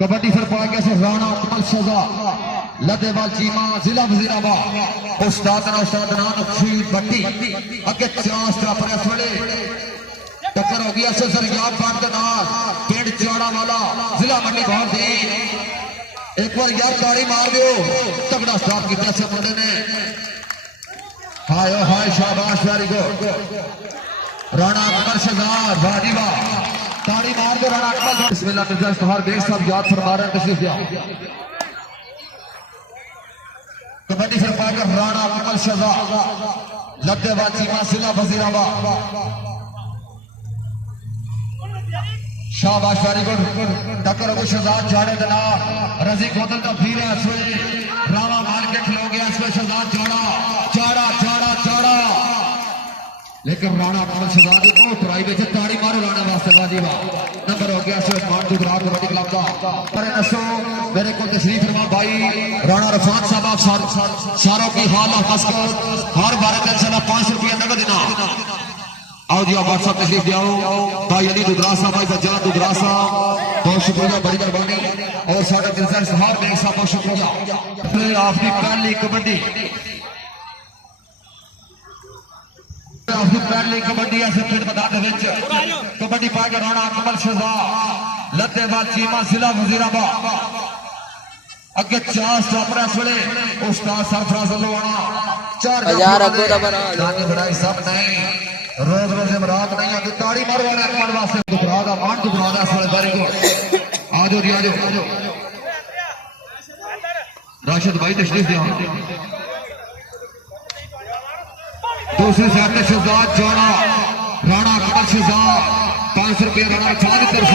कबड्डी फिर पा गया राणा कमल सजा लदेवाल चीमा जिला वजीराबाद उस्ताद नौशील भट्टी अगे चांस प्रेस वाले टक्कर हो गया सरयाब पाक के नाल पिंड चौड़ा वाला जिला मंडी बहुत दी एक बार यार ताड़ी मार दो तगड़ा स्टार्ट किया से मुंडे ने हाय हाय शाबाश वेरी गुड राणा कमल शहजाद वाह जी वाह ताड़ी मार दो राणा कमल बिस्मिल्लाह मिर्जा इफ्तिखार बेग साहब याद फरमा रहे हैं तशरीफ लिया कबड्डी फिर पाकर राणा कमल शहजाद लद्देवाल चीमा जिला वजीराबाद शाबाश वेरी गुड टक्कर अबू शहजाद झाड़े दना रजी कोतल का फिर है सोए रावा मार के खिलो गया इसमें शहजाद झाड़ा झाड़ा झाड़ा झाड़ा लेकिन राणा कमल शहजाद को ट्राई में ताड़ी मारो राणा वास्ते बाजी वाह नंबर हो गया सो मान गुजरात कबड्डी क्लब का पर नसो मेरे को तशरीफ फरमा भाई राणा रफात साहब आप सारों की हाल हसकर हर बार में चला 5 रुपया नगद देना आओ जी आप व्हाट्सएप तशरीफ जाओ भाई अली दुदरासा भाई बजान दुदरासा बहुत शुक्रिया बड़ी मेहरबानी और साडा दिलदार सहार बेग साहब बहुत शुक्रिया प्लेयर ऑफ दी पहली कबड्डी पहली कबड्डी ऐसे फिर बता दे कबड्डी पा के राणा कमल शहजाद लद्देवाल चीमा जिला वजीराबाद अगे 4 स्टॉपर इस वेले उस्ताद सरफराज लोहाना 4000 अगो दा बना जाने बड़ाई सब नहीं रोज रोज इमरान नहीं आती ताड़ी मारवाने कमल वास्ते दुखरा दा मान दुखरा दा इस वेले वेरी गुड आ जाओ जी आ जाओ राशिद भाई तशरीफ ले दूसरी साइड पे शहजाद जोड़ा राणा कमल शहजाद 500 रुपये राणा छान की तरफ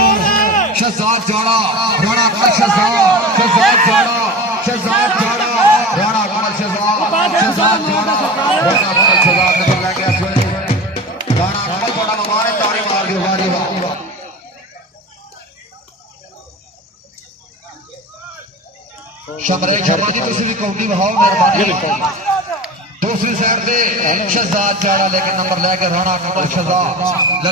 शहजाद जोड़ा राणा कमल शहजाद शहजाद जोड़ा शहजाद जोड़ा राणा कमल शहजाद शहजाद जोड़ा राणा कमल शहजाद नंबर ले गया राणा कमल जोड़ा हमारे ताड़ी मार के वारी वाह शमरे शर्मा जी तुम भी कौटी बहाओ मेहरबानी दूसरी साइड पे शहजाद चाड़ा लेकिन नंबर लेके राणा कमल शहजाद